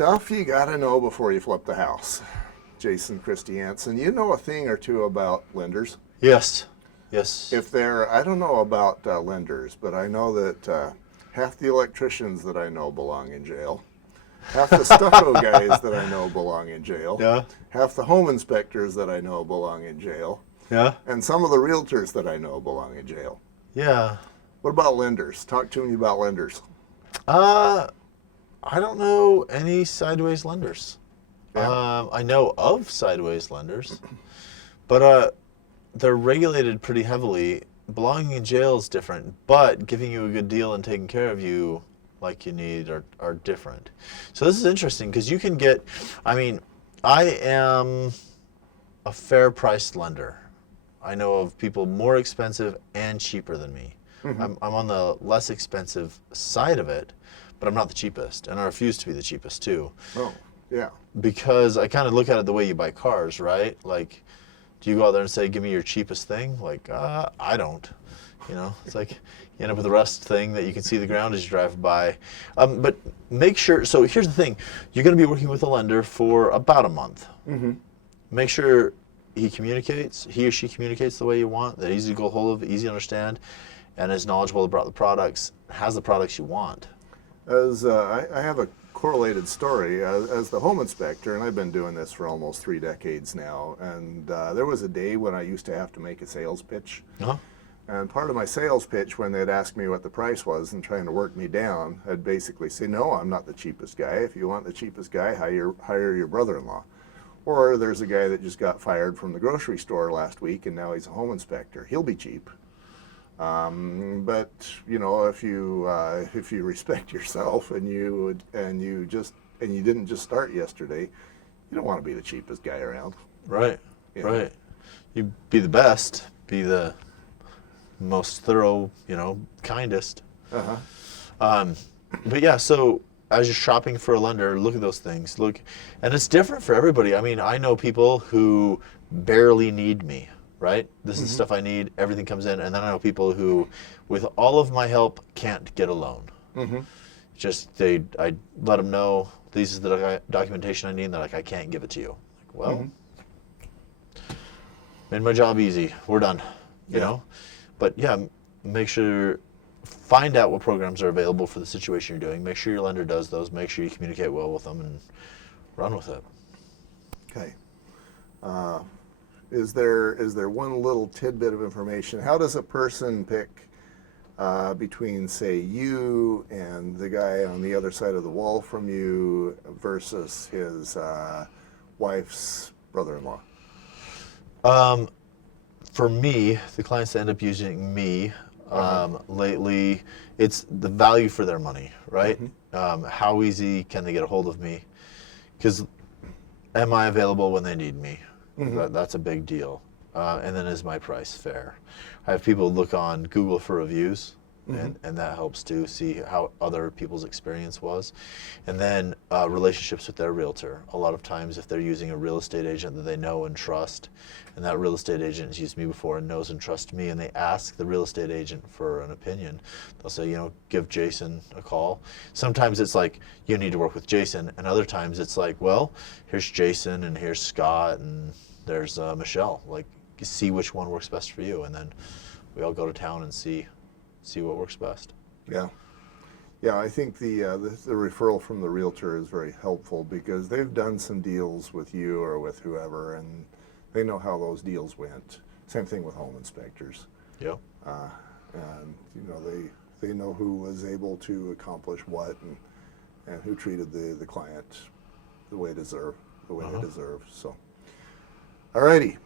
Stuff you gotta know before you flip the house. Jason Christiansen, you know a thing or two about lenders? Yes. Yes. I don't know about lenders, but I know that half the electricians that I know belong in jail. Half the stucco guys that I know belong in jail. Yeah. Half the home inspectors that I know belong in jail. Yeah. And some of the realtors that I know belong in jail. Yeah. What about lenders? Talk to me about lenders. I don't know any sideways lenders. Yeah. I know of sideways lenders, but they're regulated pretty heavily. Belonging in jail is different, but giving you a good deal and taking care of you like you need are different. So this is interesting because you can get, I am a fair priced lender. I know of people more expensive and cheaper than me. Mm-hmm. I'm on the less expensive side of it, but I'm not the cheapest, and I refuse to be the cheapest too. Oh, yeah. Because I kind of look at it the way you buy cars, right? Like, do you go out there and say, give me your cheapest thing? Like, I don't. You know, it's like you end up with a rust thing that you can see the ground as you drive by. But make sure, so here's the thing. You're going to be working with a lender for about a month. Mm-hmm. Make sure he or she communicates the way you want, that easy to go hold of, easy to understand, and is knowledgeable about the products, has the products you want. As I have a correlated story as the home inspector, and I've been doing this for almost 3 decades now. And there was a day when I used to have to make a sales pitch. Uh-huh. And part of my sales pitch, when they'd ask me what the price was and trying to work me down, I'd basically say, no, I'm not the cheapest guy. If you want the cheapest guy, hire your brother-in-law. Or there's a guy that just got fired from the grocery store last week, and now he's a home inspector. He'll be cheap. But you know, if you respect yourself and you didn't just start yesterday, you don't want to be the cheapest guy around. Right. You know? Right. You be the best, be the most thorough, kindest. Uh-huh. But yeah, so as you're shopping for a lender, look at those things. And it's different for everybody. I mean, I know people who barely need me, right? This is stuff I need, everything comes in. And then I know people who, with all of my help, can't get a loan. Mm-hmm. I let them know, this is the documentation I need, that I can't give it to you. Like, well, made my job easy. We're done, you know? But yeah, make sure, find out what programs are available for the situation you're doing. Make sure your lender does those. Make sure you communicate well with them and run with it. Okay. Is there one little tidbit of information? How does a person pick between, say, you and the guy on the other side of the wall from you versus his wife's brother-in-law? For me, the clients that end up using me lately, it's the value for their money, right? How easy can they get a hold of me? Because am I available when they need me? That's a big deal. And then is my price fair? I have people look on Google for reviews, and that helps to see how other people's experience was. And then relationships with their realtor. A lot of times if they're using a real estate agent that they know and trust, and that real estate agent has used me before and knows and trusts me, and they ask the real estate agent for an opinion, they'll say, give Jason a call. Sometimes it's like, you need to work with Jason, and other times it's like, well, here's Jason, and here's Scott, and there's Michelle. Like, see which one works best for you, and then we all go to town and see what works best. Yeah. Yeah, I think the referral from the realtor is very helpful because they've done some deals with you or with whoever, and they know how those deals went. Same thing with home inspectors. Yeah. And they know who was able to accomplish what and who treated the client the way they deserve. So, alrighty.